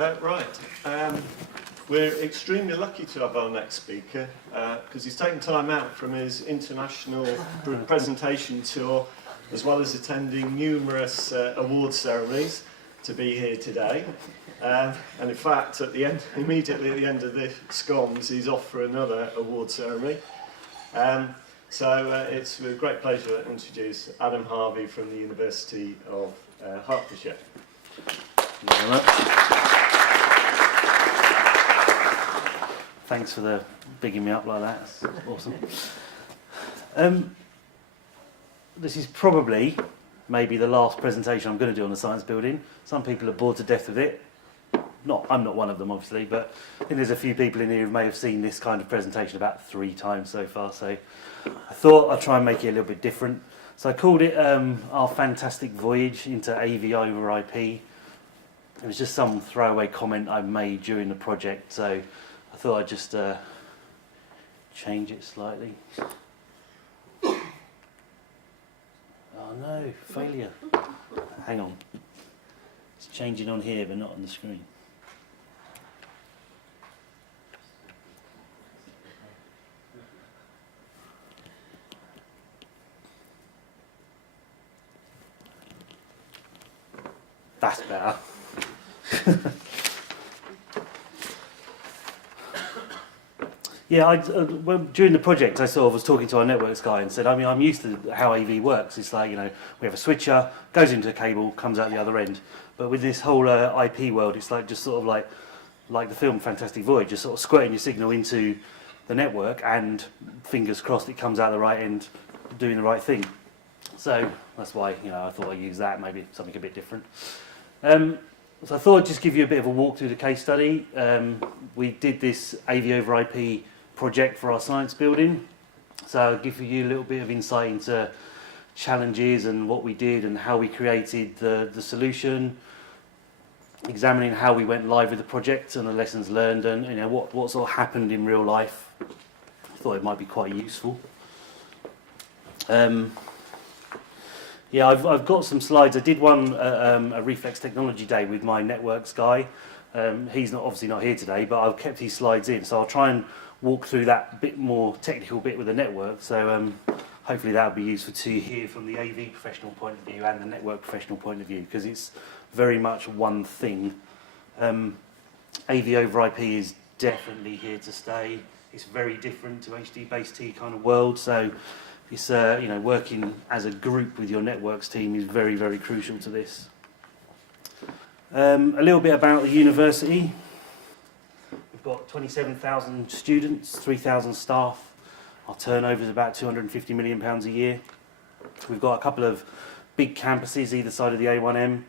Right. We're extremely lucky to have our next speaker because he's taken time out from his international presentation tour as well as attending numerous award ceremonies to be here today. And in fact, immediately at the end of this scones, he's off for another award ceremony. So it's with great pleasure to introduce Adam Harvey from the University of Hertfordshire. Thank you very much. Thanks for the bigging me up like that. That's awesome. This is probably maybe the last presentation I'm going to do on the science building. Some people are bored to death with it. I'm not one of them, obviously, but I think there's a few people in here who may have seen this kind of presentation about 3 times so far. So I thought I'd try and make it a little bit different. So I called it our fantastic voyage into AV over IP. It was just some throwaway comment I made during the project, so I thought I'd just change it slightly. Oh no, failure. Hang on. It's changing on here but not on the screen. That's better. Yeah, during the project I sort of was talking to our networks guy and said, I mean, I'm used to how AV works. It's like, you know, we have a switcher, goes into a cable, comes out the other end. But with this whole IP world, it's like just sort of like the film Fantastic Voyage, just sort of squirting your signal into the network and fingers crossed it comes out the right end doing the right thing. So that's why, you know, I thought I'd use that, maybe something a bit different. So I thought I'd just give you a bit of a walk through the case study. We did this AV over IP project for our science building. So I'll give you a little bit of insight into challenges and what we did and how we created the solution, examining how we went live with the project and the lessons learned and, you know, what sort of happened in real life. I thought it might be quite useful. Yeah, I've got some slides. I did one a Reflex Technology Day with my networks guy. He's obviously not here today, but I've kept his slides in, so I'll try and walk through that bit more technical bit with the network. So hopefully that'll be useful to hear from the AV professional point of view and the network professional point of view, because it's very much one thing. AV over IP is definitely here to stay. It's very different to HD base T kind of world, so it's you know, working as a group with your networks team is very, very crucial to this. A little bit about the university. We've got 27,000 students, 3,000 staff. Our turnover is about £250 million a year. We've got a couple of big campuses either side of the A1M,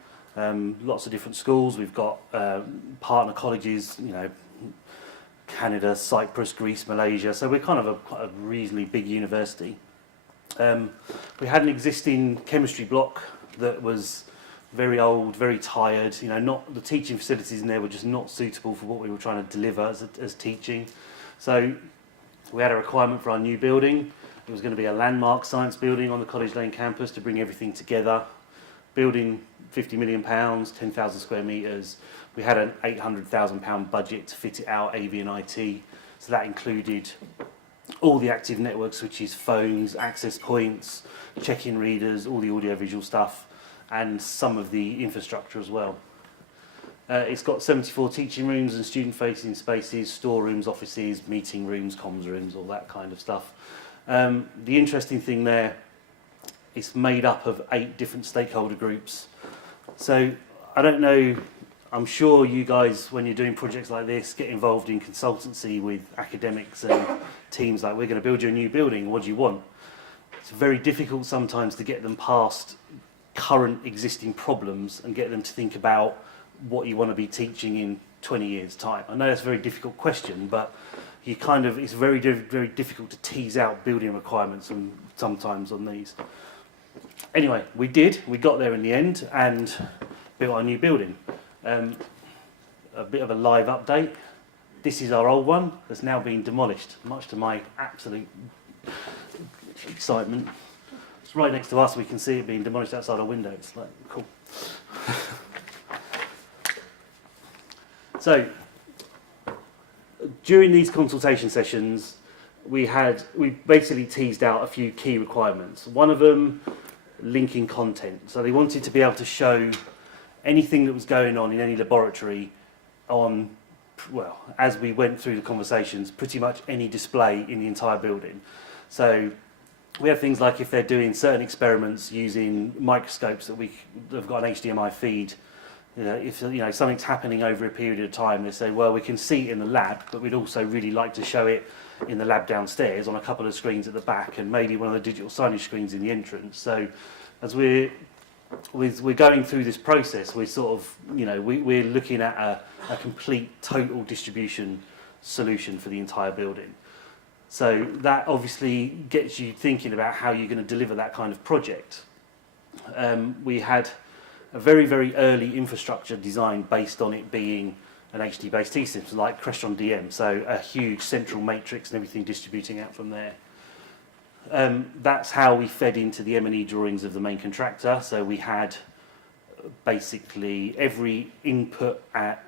lots of different schools. We've got partner colleges, you know, Canada, Cyprus, Greece, Malaysia. So we're kind of a reasonably big university. We had an existing chemistry block that was very old, very tired. You know, the teaching facilities in there were just not suitable for what we were trying to deliver as teaching. So we had a requirement for our new building. It was going to be a landmark science building on the College Lane campus to bring everything together. Building £50 million, 10,000 square metres. We had an £800,000 budget to fit it out, AV and IT. So that included all the active network switches, phones, access points, check-in readers, all the audio-visual stuff, and some of the infrastructure as well. It's got 74 teaching rooms and student-facing spaces, storerooms, offices, meeting rooms, comms rooms, all that kind of stuff. The interesting thing there, it's made up of 8 different stakeholder groups. So I don't know, I'm sure you guys, when you're doing projects like this, get involved in consultancy with academics and teams like, we're going to build you a new building, what do you want? It's very difficult sometimes to get them past current existing problems and get them to think about what you want to be teaching in 20 years' time. I know that's a very difficult question, but it's very, very difficult to tease out building requirements sometimes on these. Anyway, we got there in the end and built our new building. A bit of a live update. This is our old one that's now been demolished, much to my absolute excitement. It's right next to us, we can see it being demolished outside our window. It's like, cool. So during these consultation sessions, we basically teased out a few key requirements. One of them, linking content. So they wanted to be able to show anything that was going on in any laboratory on, well, as we went through the conversations, pretty much any display in the entire building. So we have things like if they're doing certain experiments using microscopes that've got an HDMI feed. If something's happening over a period of time, they say, well, we can see it in the lab, but we'd also really like to show it in the lab downstairs on a couple of screens at the back, and maybe one of the digital signage screens in the entrance. So, as we're going through this process, we're sort of, we're looking at a complete total distribution solution for the entire building. So that obviously gets you thinking about how you're going to deliver that kind of project. We had a very, very early infrastructure design based on it being an HD-based T-system, like Crestron DM, so a huge central matrix and everything distributing out from there. That's how we fed into the M&E drawings of the main contractor. So we had basically every input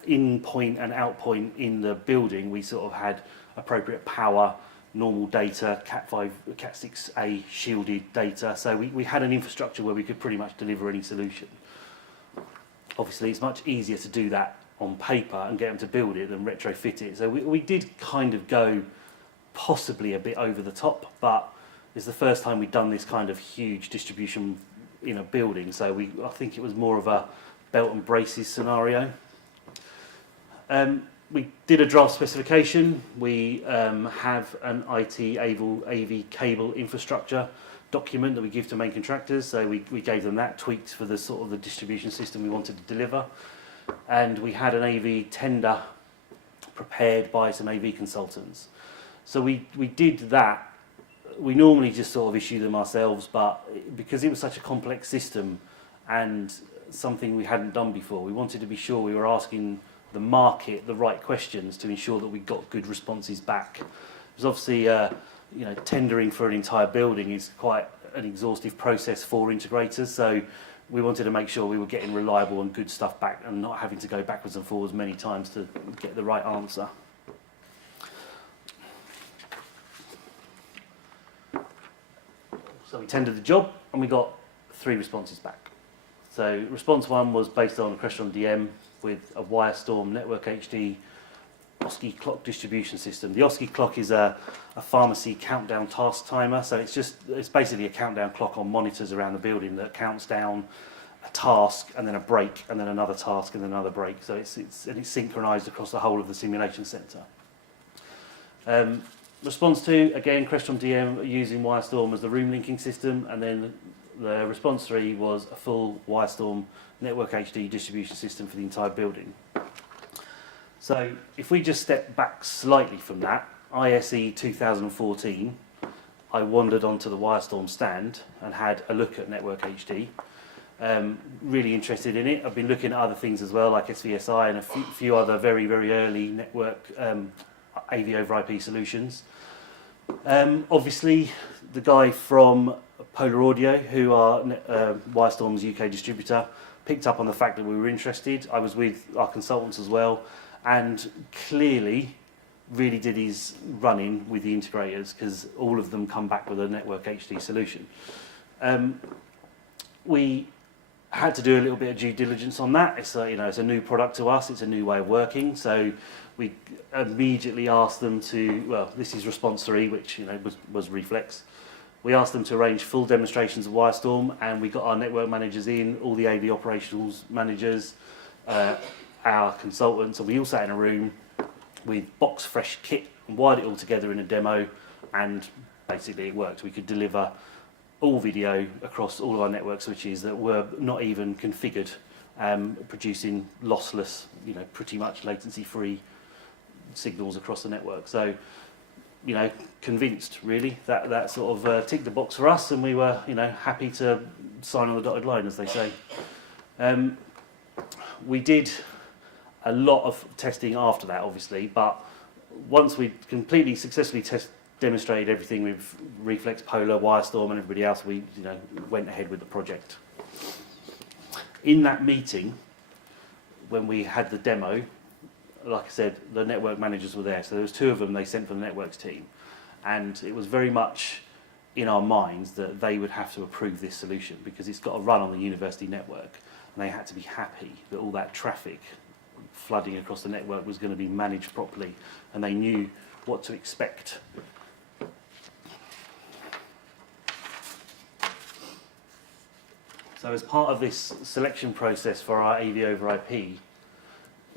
in point and out point in the building. We sort of had appropriate power, normal data, Cat5, Cat6A shielded data. So we had an infrastructure where we could pretty much deliver any solution. Obviously, it's much easier to do that on paper and get them to build it than retrofit it. So we did kind of go possibly a bit over the top, but it's the first time we'd done this kind of huge distribution in a building. So I think it was more of a belt and braces scenario. We did a draft specification. We have an IT AV cable infrastructure document that we give to main contractors. So we gave them that, tweaked for the sort of the distribution system we wanted to deliver. And we had an AV tender prepared by some AV consultants. So we did that. We normally just sort of issue them ourselves, but because it was such a complex system and something we hadn't done before, we wanted to be sure we were asking the market the right questions to ensure that we got good responses back. Because obviously, tendering for an entire building is quite an exhaustive process for integrators. So we wanted to make sure we were getting reliable and good stuff back and not having to go backwards and forwards many times to get the right answer. So we tendered the job and we got 3 responses back. So response 1 was based on a Crestron DM with a Wirestorm Network HD OSCE clock distribution system. The OSCE clock is a pharmacy countdown task timer, so it's basically a countdown clock on monitors around the building that counts down a task and then a break and then another task and then another break. So it's synchronized across the whole of the simulation center. Response 2, again, Crestron DM using Wirestorm as the room linking system, and then the response 3 was a full Wirestorm Network HD distribution system for the entire building. So if we just step back slightly from that, ISE 2014, I wandered onto the Wirestorm stand and had a look at Network HD. Really interested in it. I've been looking at other things as well, like SVSI and a few other very, very early network AV over IP solutions. Obviously, the guy from Polar Audio, who are Wirestorm's UK distributor, picked up on the fact that we were interested. I was with our consultants as well, and clearly really did his run-in with the integrators, because all of them come back with a Network HD solution. We had to do a little bit of due diligence on that. It's a new product to us. It's a new way of working. So we immediately asked them to, well, this is response 3, which was Reflex. We asked them to arrange full demonstrations of Wirestorm, and we got our network managers in, all the AV operationals managers, our consultants, and we all sat in a room with box fresh kit and wired it all together in a demo, and basically it worked. We could deliver all video across all of our network switches that were not even configured, producing lossless, pretty much latency-free signals across the network. So, convinced really that sort of ticked the box for us, and we were, happy to sign on the dotted line, as they say. We did a lot of testing after that, obviously, but once we completely successfully demonstrated everything with Reflex, Polar, Wirestorm, and everybody else, we went ahead with the project. In that meeting, when we had the demo, like I said, the network managers were there. So there was 2 of them they sent from the networks team. And it was very much in our minds that they would have to approve this solution because it's got to run on the university network. And they had to be happy that all that traffic flooding across the network was going to be managed properly, and they knew what to expect. So as part of this selection process for our AV over IP,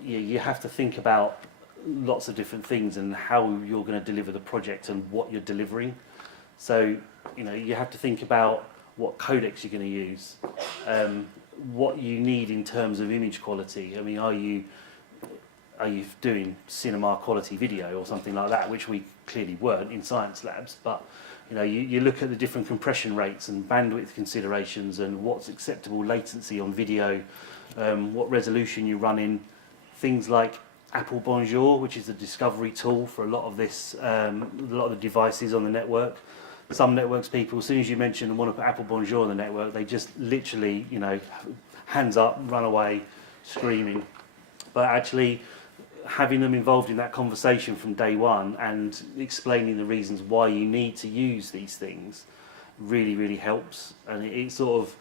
you have to think about lots of different things and how you're going to deliver the project and what you're delivering. So, you have to think about what codecs you're going to use, what you need in terms of image quality. I mean, are you doing cinema quality video or something like that, which we clearly weren't in science labs, but you look at the different compression rates and bandwidth considerations and what's acceptable latency on video, what resolution you run in, things like Apple Bonjour, which is the discovery tool for a lot of this, a lot of the devices on the network. Some networks people, as soon as you mention and want to put Apple Bonjour on the network, they just literally, hands up, run away, screaming. But actually, having them involved in that conversation from day one and explaining the reasons why you need to use these things really, really helps. And it sort of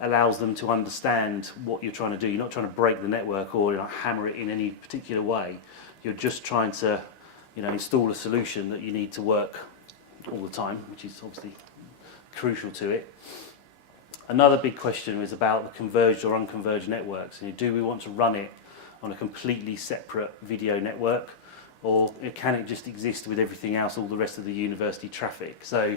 allows them to understand what you're trying to do. You're not trying to break the network or hammer it in any particular way. You're just trying to, install a solution that you need to work all the time, which is obviously crucial to it. Another big question is about the converged or unconverged networks. Do we want to run it on a completely separate video network, or can it just exist with everything else, all the rest of the university traffic? So,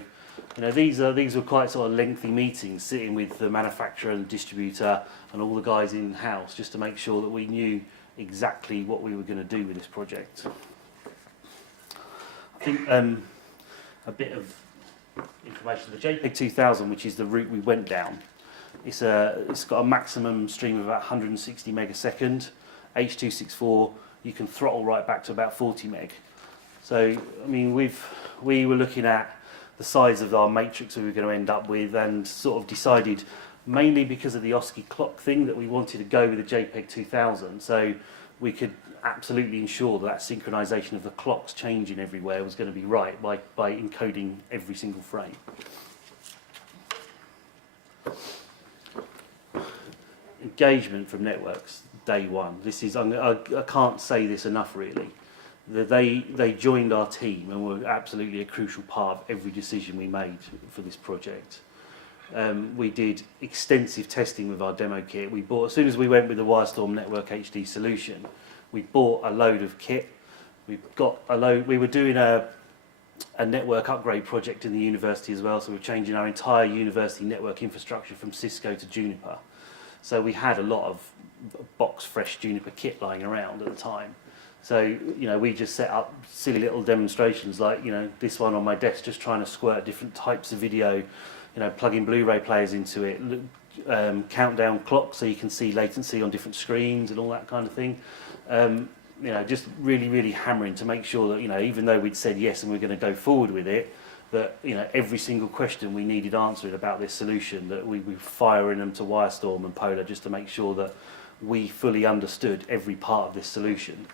these were quite sort of lengthy meetings, sitting with the manufacturer and distributor and all the guys in house, just to make sure that we knew exactly what we were going to do with this project. I think a bit of information. The JPEG 2000, which is the route we went down, it's got a maximum stream of about 160 megasecond. H.264, you can throttle right back to about 40 meg. So, I mean, we were looking at the size of our matrix we were going to end up with, and sort of decided, mainly because of the OSCE clock thing, that we wanted to go with the JPEG 2000, so we could absolutely ensure that synchronization of the clocks changing everywhere was going to be right by encoding every single frame. Engagement from networks, day one. This is, I can't say this enough really. They joined our team and were absolutely a crucial part of every decision we made for this project. We did extensive testing with our demo kit. We bought, as soon as we went with the Wirestorm Network HD solution, we bought a load of kit. We were doing a network upgrade project in the university as well, so we're changing our entire university network infrastructure from Cisco to Juniper. So we had a lot of box fresh Juniper kit lying around at the time. So, we just set up silly little demonstrations like, this one on my desk, just trying to squirt different types of video, plugging Blu-ray players into it, countdown clock so you can see latency on different screens and all that kind of thing. Just really, really hammering to make sure that, even though we'd said yes and we're going to go forward with it, that every single question we needed answered about this solution, that we were firing them to Wirestorm and Polar just to make sure that we fully understood every part of this solution.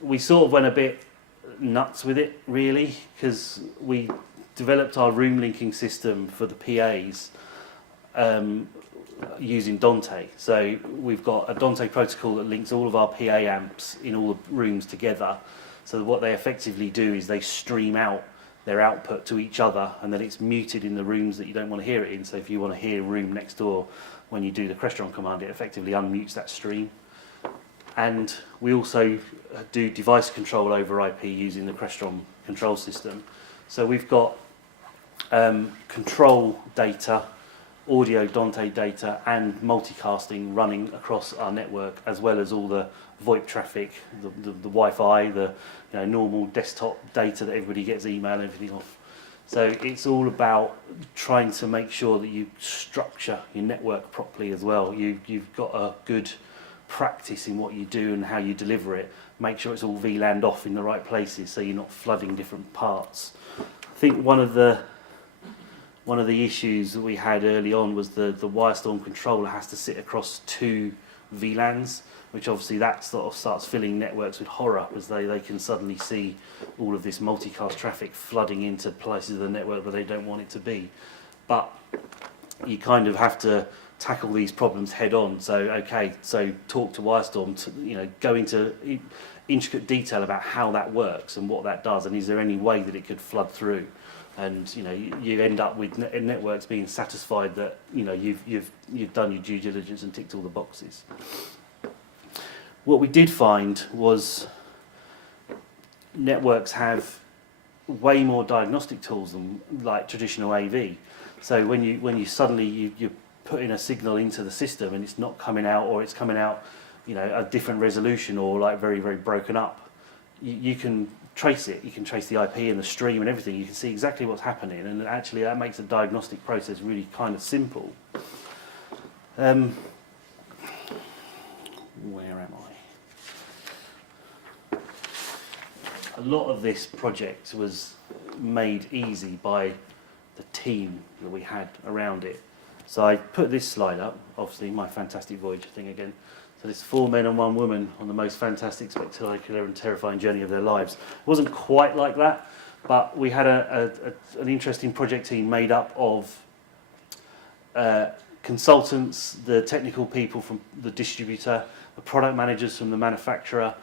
We sort of went a bit nuts with it, really, because we developed our room linking system for the PAs using Dante. So we've got a Dante protocol that links all of our PA amps in all the rooms together. So what they effectively do is they stream out their output to each other, and then it's muted in the rooms that you don't want to hear it in. So if you want to hear a room next door, when you do the Crestron command, it effectively unmutes that stream. And we also do device control over IP using the Crestron control system. So we've got control data, audio Dante data, and multicasting running across our network, as well as all the VoIP traffic, the Wi-Fi, the normal desktop data that everybody gets email and everything off. So it's all about trying to make sure that you structure your network properly as well. You've got a good practice in what you do and how you deliver it. Make sure it's all VLANed off in the right places so you're not flooding different parts. I think one of the one of the issues that we had early on was the Wirestorm controller has to sit across 2 VLANs, which obviously that sort of starts filling networks with horror as they can suddenly see all of this multicast traffic flooding into places of the network where they don't want it to be. But you kind of have to tackle these problems head on. So talk to Wirestorm to go into intricate detail about how that works and what that does, and is there any way that it could flood through. And you end up with networks being satisfied that you've done your due diligence and ticked all the boxes. What we did find was networks have way more diagnostic tools than like traditional AV. So when you suddenly you put in a signal into the system and it's not coming out, or it's coming out a different resolution, or like very, very broken up, you can trace it. You can trace the IP and the stream and everything. You can see exactly what's happening, and actually that makes the diagnostic process really kind of simple. Where am I? A lot of this project was made easy by the team that we had around it. So I put this slide up, obviously my Fantastic Voyager thing again. So it's 4 men and 1 woman on the most fantastic, spectacular and terrifying journey of their lives. It wasn't quite like that, but we had an interesting project team made up of consultants, the technical people from the distributor, the product managers from the manufacturer,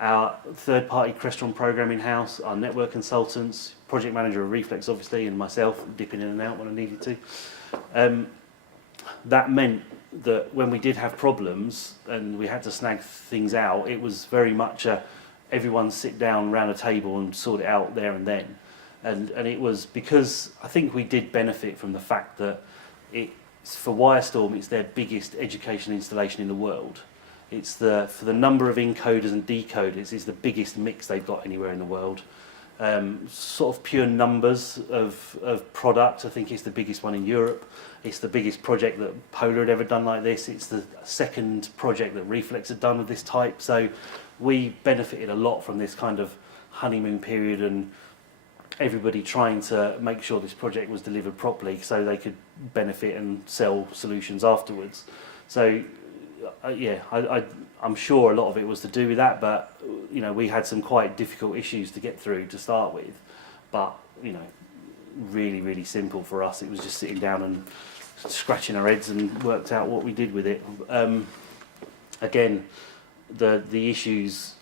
our third-party Crestron programming house, our network consultants, project manager of Reflex obviously, and myself dipping in and out when I needed to. That meant that when we did have problems and we had to snag things out, it was very much everyone sit down around a table and sort it out there and then. And it was because I think we did benefit from the fact that for Wirestorm, it's their biggest education installation in the world. It's for the number of encoders and decoders, it's the biggest mix they've got anywhere in the world. Sort of pure numbers of product, I think it's the biggest one in Europe. It's the biggest project that Polar had ever done like this. It's the second project that Reflex had done of this type. So we benefited a lot from this kind of honeymoon period and everybody trying to make sure this project was delivered properly so they could benefit and sell solutions afterwards. So I'm sure a lot of it was to do with that, but we had some quite difficult issues to get through to start with. But really, really simple for us. It was just sitting down and scratching our heads and worked out what we did with it. Again, the issues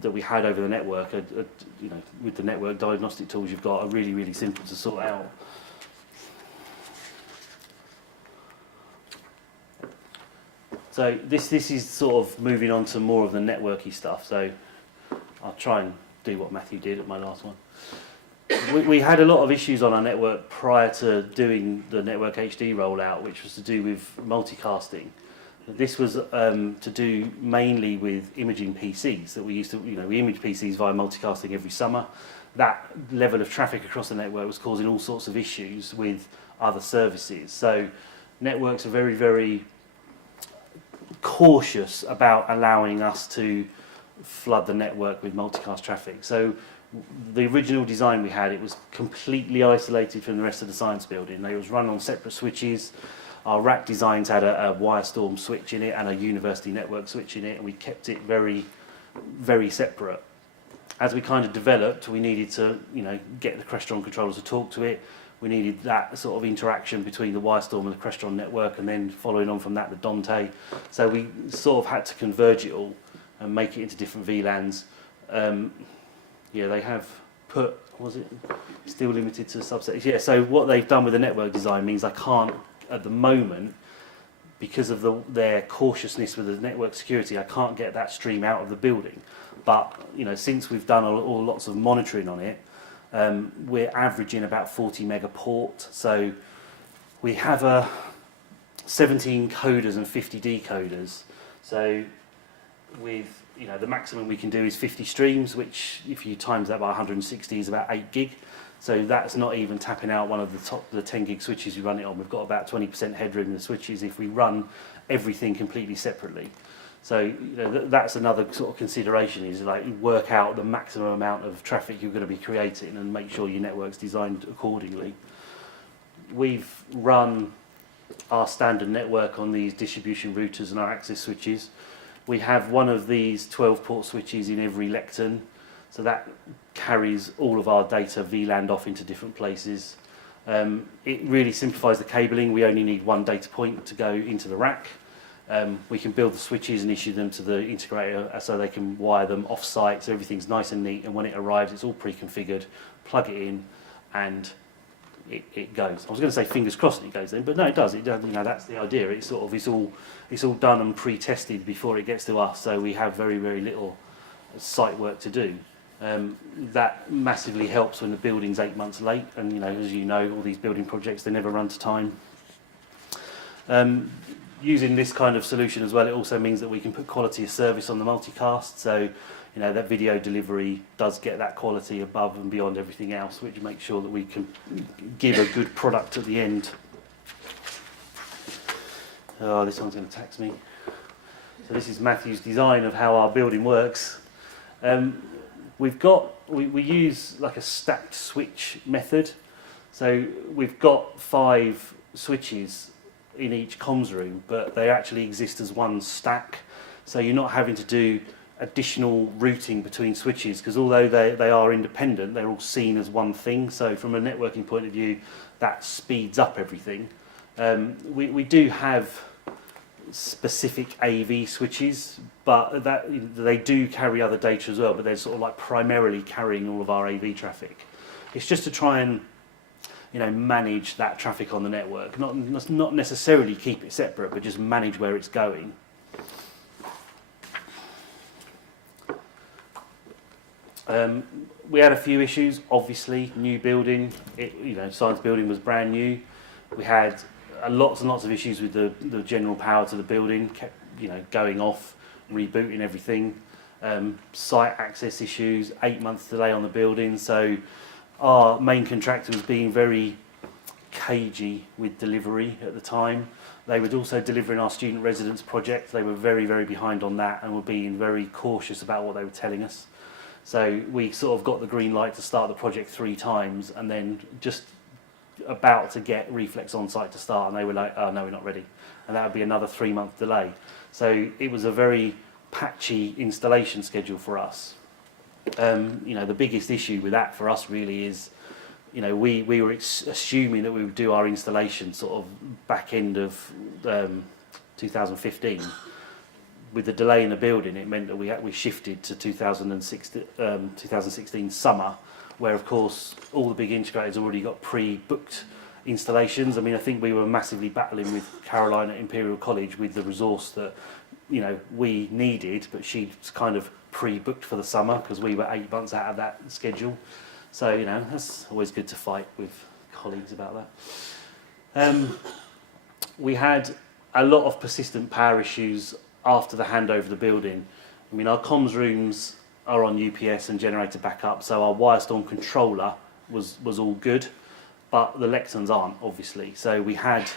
that we had over the network, with the network diagnostic tools you've got, are really, really simple to sort out. So this is sort of moving on to more of the networky stuff. So I'll try and do what Matthew did at my last one. We had a lot of issues on our network prior to doing the Network HD rollout, which was to do with multicasting. This was to do mainly with imaging PCs that we used to, we image PCs via multicasting every summer. That level of traffic across the network was causing all sorts of issues with other services. So networks are very, very cautious about allowing us to flood the network with multicast traffic. So the original design we had, it was completely isolated from the rest of the science building. It was run on separate switches. Our rack designs had a Wirestorm switch in it and a university network switch in it, and we kept it very, very separate. As we kind of developed, we needed to, get the Crestron controllers to talk to it. We needed that sort of interaction between the Wirestorm and the Crestron network, and then following on from that, the Dante. So we sort of had to converge it all and make it into different VLANs. They have put, still limited to subsets? Yeah, so what they've done with the network design means I can't, at the moment, because of their cautiousness with the network security, I can't get that stream out of the building. But, since we've done lots of monitoring on it, we're averaging about 40 mega port. So we have 17 coders and 50 decoders. So with the maximum we can do is 50 streams, which if you times that by 160 is about 8 gig. So that's not even tapping out one of the 10 gig switches we run it on. We've got about 20% headroom in the switches if we run everything completely separately. So that's another sort of consideration, is like work out the maximum amount of traffic you're going to be creating and make sure your network's designed accordingly. we've run our standard network on these distribution routers and our access switches. We have one of these 12-port switches in every lectern, so that carries all of our data VLANed off into different places. It really simplifies the cabling. We only need one data point to go into the rack. We can build the switches and issue them to the integrator so they can wire them off-site, so everything's nice and neat, and when it arrives it's all pre-configured, plug it in and it goes. I was going to say fingers crossed it goes in, but no, it does. It does. You know, that's the idea. It's sort of it's all done and pre-tested before it gets to us, so we have very, very little site work to do. That massively helps when the building's 8 months late, and as you know, all these building projects, they never run to time. Using this kind of solution as well, it also means that we can put quality of service on the multicast, so that video delivery does get that quality above and beyond everything else, which makes sure that we can give a good product at the end. Oh, this one's going to tax me. So this is Matthew's design of how our building works. We use like a stacked switch method. So we've got 5 switches in each comms room, but they actually exist as one stack. So you're not having to do additional routing between switches, because although they are independent, they're all seen as one thing. So from a networking point of view, that speeds up everything. We do have specific AV switches, but they do carry other data as well, but they're sort of like primarily carrying all of our AV traffic. It's just to try and manage that traffic on the network, not necessarily keep it separate, but just manage where it's going. We had a few issues. Obviously, new building. Science building was brand new. We had lots and lots of issues with the general power to the building. Kept going off, rebooting everything. Site access issues. 8 months delay on the building. So our main contractor was being very cagey with delivery at the time. They were also delivering our student residence project. They were very, very behind on that and were being very cautious about what they were telling us. So we sort of got the green light to start the project 3 times, and then just about to get Reflex on site to start, and they were like, oh no, we're not ready. And that would be another 3-month delay. So it was a very patchy installation schedule for us. The biggest issue with that for us really is, we were assuming that we would do our installation sort of back end of 2015. With the delay in the building, it meant that we shifted to 2016 summer, where of course all the big integrators already got pre-booked installations. I mean, I think we were massively battling with Caroline at Imperial College with the resource that we needed, but she'd kind of pre-booked for the summer because we were 8 months out of that schedule. So that's always good to fight with colleagues about that. We had a lot of persistent power issues after the handover of the building. I mean, our comms rooms are on UPS and generator backup, so our Wirestorm controller was all good, but the lecterns aren't, obviously. So we had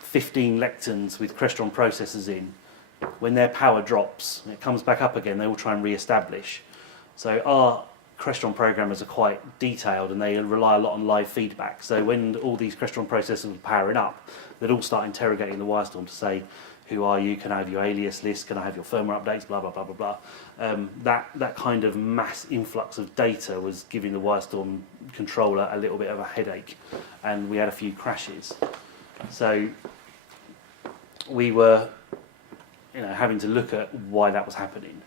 15 lecterns with Crestron processors in. When their power drops and it comes back up again, they will try and re-establish. So our Crestron programmers are quite detailed and they rely a lot on live feedback. So when all these Crestron processors were powering up, they'd all start interrogating the Wirestorm to say, who are you? Can I have your alias list? Can I have your firmware updates? Blah, blah, blah, blah, blah. That kind of mass influx of data was giving the Wirestorm controller a little bit of a headache, and we had a few crashes. So we were having to look at why that was happening.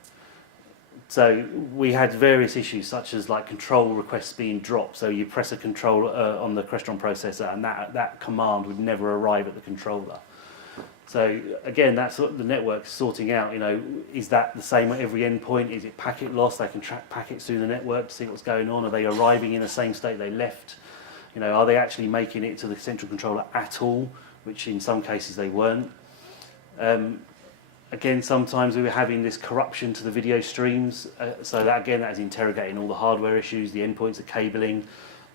So we had various issues such as like control requests being dropped. So you press a control on the Crestron processor and that command would never arrive at the controller. So again, that's what the network's sorting out. Is that the same at every endpoint? Is it packet loss? They can track packets through the network to see what's going on. Are they arriving in the same state they left? Are they actually making it to the central controller at all? Which in some cases they weren't. Again, sometimes we were having this corruption to the video streams. So that is interrogating all the hardware issues, the endpoints, the cabling,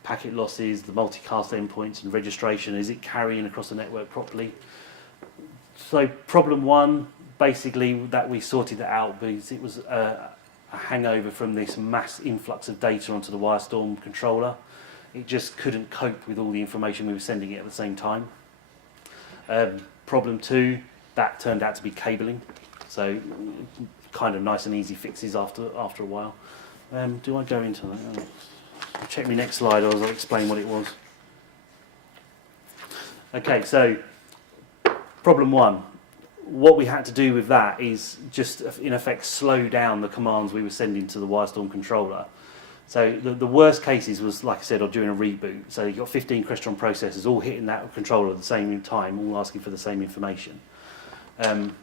packet losses, the multicast endpoints and registration. Is it carrying across the network properly? So problem 1, basically, that we sorted that out because it was a hangover from this mass influx of data onto the Wirestorm controller. it just couldn't cope with all the information we were sending it at the same time. Problem 2, that turned out to be cabling, so kind of nice and easy fixes after a while. Do I go into that? I'll check my next slide, or I'll explain what it was. Okay, so problem 1. What we had to do with that is just, in effect, slow down the commands we were sending to the Wirestorm controller. So the worst cases was, like I said, or during a reboot. So you've got 15 Crestron processors all hitting that controller at the same time, all asking for the same information.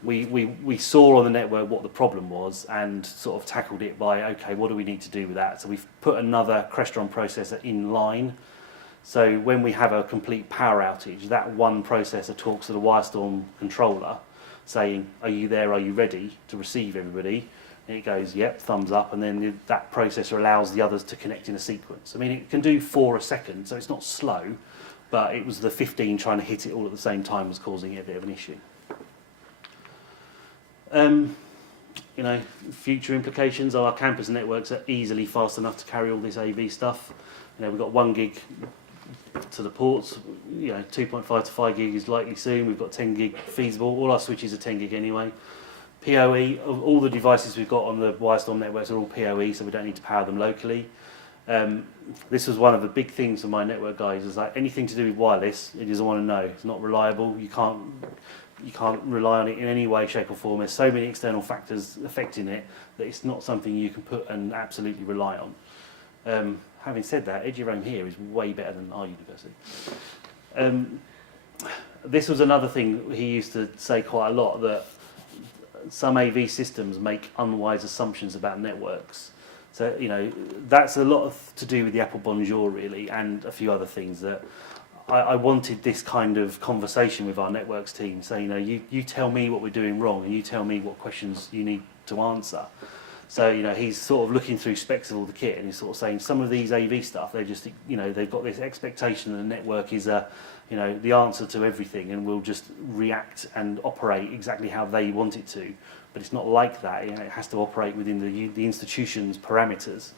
We saw on the network what the problem was and sort of tackled it by, okay, what do we need to do with that? So we've put another Crestron processor in line. So when we have a complete power outage, that one processor talks to the Wirestorm controller saying, are you there, are you ready to receive everybody? And it goes, yep, thumbs up, and then that processor allows the others to connect in a sequence. I mean, it can do 4 a second, so it's not slow, but it was the 15 trying to hit it all at the same time was causing it a bit of an issue. You know, future implications are our campus networks are easily fast enough to carry all this AV stuff. You know, we've got 1 gig to the ports, you know, 2.5 to 5 gig is likely soon. We've got 10 gig feasible. All our switches are 10 gig anyway. PoE, all the devices we've got on the Wirestorm networks are all PoE, so we don't need to power them locally. This was one of the big things for my network guys, is like anything to do with wireless, it doesn't want to know. It's not reliable. You can't rely on it in any way, shape or form. There's so many external factors affecting it that it's not something you can put and absolutely rely on. Having said that, Edge Your Own here is way better than our university. This was another thing he used to say quite a lot, that some AV systems make unwise assumptions about networks. So, you know, that's a lot to do with the Apple Bonjour, really, and a few other things that I wanted this kind of conversation with our networks team, saying, you know, you tell me what we're doing wrong, and you tell me what questions you need to answer. So, you know, he's sort of looking through specs of all the kit, and he's sort of saying some of these AV stuff, they just, you know, they've got this expectation that the network is you know, the answer to everything, and will just react and operate exactly how they want it to. But it's not like that. You know, it has to operate within the institution's parameters.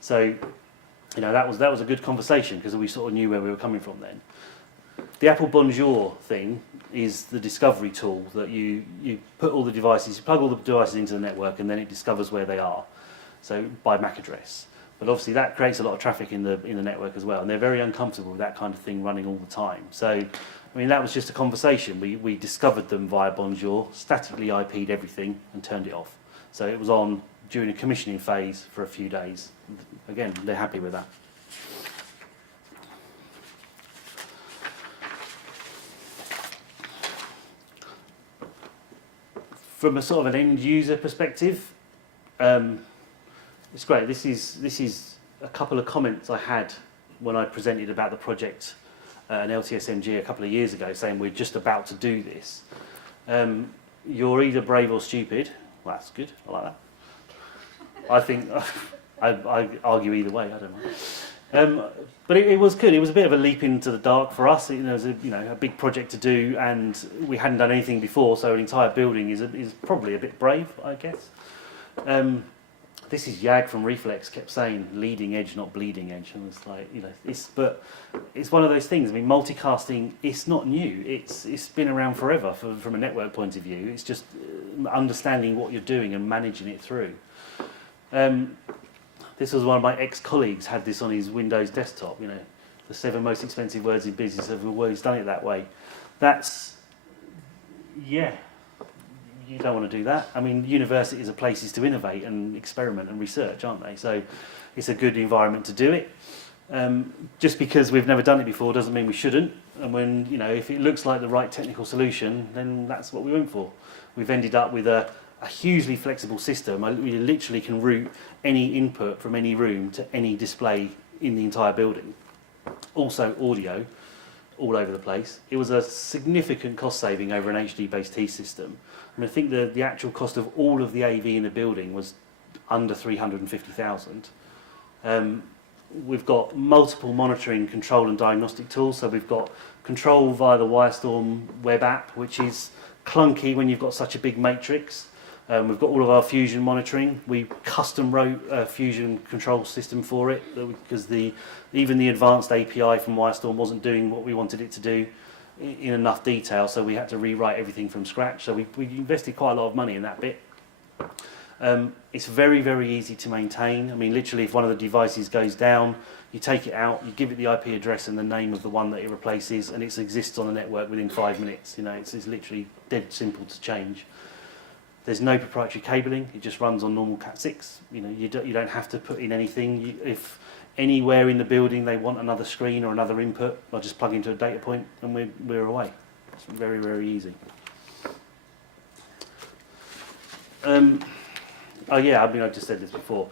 So, you know, that was a good conversation, because we sort of knew where we were coming from then. The Apple Bonjour thing is the discovery tool that you put all the devices, you plug all the devices into the network, and then it discovers where they are, so by MAC address. But obviously that creates a lot of traffic in the network as well, and they're very uncomfortable with that kind of thing running all the time. So, I mean, that was just a conversation. We discovered them via Bonjour, statically IP'd everything, and turned it off. So it was on during a commissioning phase for a few days. Again, they're happy with that. From a sort of an end user perspective, it's great. This is a couple of comments I had when I presented about the project an LTSMG a couple of years ago, saying we're just about to do this. You're either brave or stupid. Well, that's good. I like that. I think I argue either way. I don't mind. But it was good. It was a bit of a leap into the dark for us. It was a big project to do, and we hadn't done anything before, so an entire building is probably a bit brave, I guess. This is Yag from Reflex kept saying leading edge, not bleeding edge, and it's like, you know, it's one of those things. I mean, multicasting, it's not new. It's been around forever from a network point of view. It's just understanding what you're doing and managing it through. This was one of my ex-colleagues had this on his Windows desktop, you know, the 7 most expensive words in business have always done it that way. That's, yeah, you don't want to do that. I mean, universities are places to innovate and experiment and research, aren't they? So it's a good environment to do it. Just because we've never done it before doesn't mean we shouldn't. And when, you know, if it looks like the right technical solution, then that's what we went for. We've ended up with a hugely flexible system. We literally can route any input from any room to any display in the entire building. Also audio, all over the place. It was a significant cost saving over an HD-based T system. I mean, I think the actual cost of all of the AV in the building was under 350,000. We've got multiple monitoring, control and diagnostic tools. So we've got control via the Wirestorm web app, which is clunky when you've got such a big matrix. We've got all of our Fusion monitoring. We custom wrote a Fusion control system for it because even the advanced API from Wirestorm wasn't doing what we wanted it to do in enough detail, so we had to rewrite everything from scratch. So we invested quite a lot of money in that bit. It's very, very easy to maintain. I mean, literally, if one of the devices goes down, you take it out, you give it the IP address and the name of the one that it replaces, and it exists on the network within 5 minutes. You know, it's literally dead simple to change. There's no proprietary cabling; it just runs on normal Cat6. You know, you don't have to put in anything. If anywhere in the building they want another screen or another input, I'll just plug into a data point, and we're away. It's very, very easy. Oh yeah, I mean, I just said this before.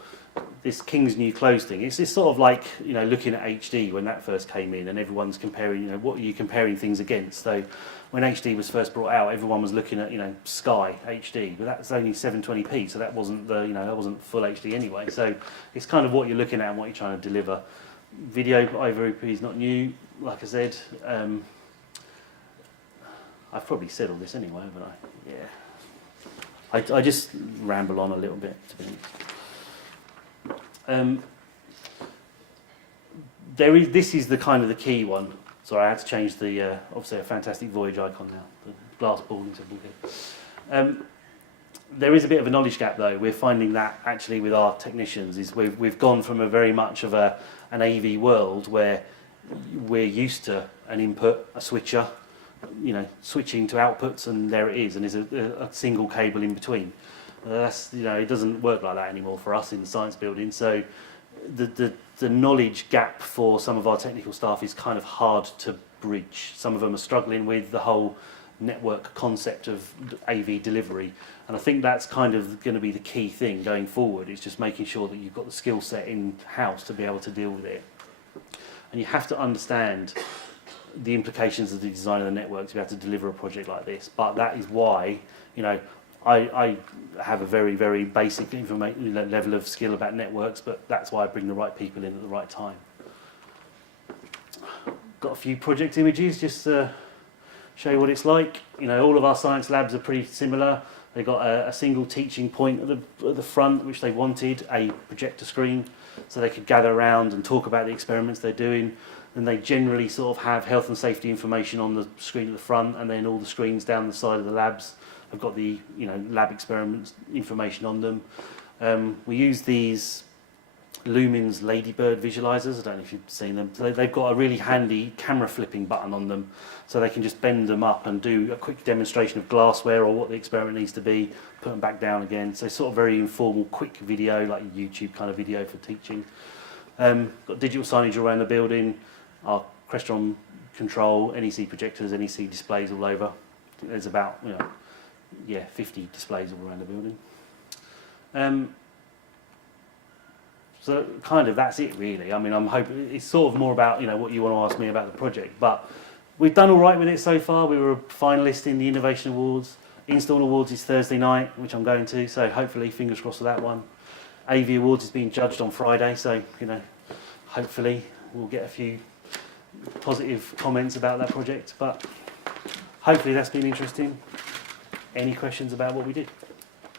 This King's New Clothes thing, it's sort of like, you know, looking at HD when that first came in, and everyone's comparing, you know, what are you comparing things against? So when HD was first brought out, everyone was looking at, you know, Sky HD, but that's only 720p, so that wasn't that wasn't full HD anyway. So it's kind of what you're looking at and what you're trying to deliver. Video over IP is not new, like I said. I've probably said all this anyway, haven't I? Yeah. I just ramble on a little bit, to be honest. This is the kind of the key one. Sorry, I had to change the obviously a fantastic voyage icon now. The glass balling symbol here. There is a bit of a knowledge gap though. We're finding that actually with our technicians is we've gone from a very much of an AV world where we're used to an input, a switcher, you know, switching to outputs, and there it is, and there's a single cable in between. That's, you know, it doesn't work like that anymore for us in the science building. So the knowledge gap for some of our technical staff is kind of hard to bridge. Some of them are struggling with the whole network concept of AV delivery, and I think that's kind of going to be the key thing going forward. Is just making sure that you've got the skill set in house to be able to deal with it, and you have to understand the implications of the design of the network to be able to deliver a project like this. But that is why, you know, I have a very, very basic level of skill about networks, but that's why I bring the right people in at the right time. Got a few project images just to show you what it's like. You know, all of our science labs are pretty similar. They've got a single teaching point at the front, which they wanted, a projector screen, so they could gather around and talk about the experiments they're doing. And they generally sort of have health and safety information on the screen at the front, and then all the screens down the side of the labs have got the, you know, lab experiments information on them. We use these Lumens Ladybird visualizers. I don't know if you've seen them. So they've got a really handy camera flipping button on them, so they can just bend them up and do a quick demonstration of glassware or what the experiment needs to be, put them back down again. So sort of very informal, quick video, like a YouTube kind of video for teaching. Got digital signage around the building. Our Crestron control, NEC projectors, NEC displays all over. There's about, you know, 50 displays all around the building. So kind of that's it really. I mean, I'm hoping it's sort of more about, you know, what you want to ask me about the project. But we've done all right with it so far. We were a finalist in the Innovation Awards. Install Awards is Thursday night, which I'm going to. So hopefully, fingers crossed for that one. AV Awards is being judged on Friday. So, you know, hopefully we'll get a few positive comments about that project, but hopefully that's been interesting. Any questions about what we did?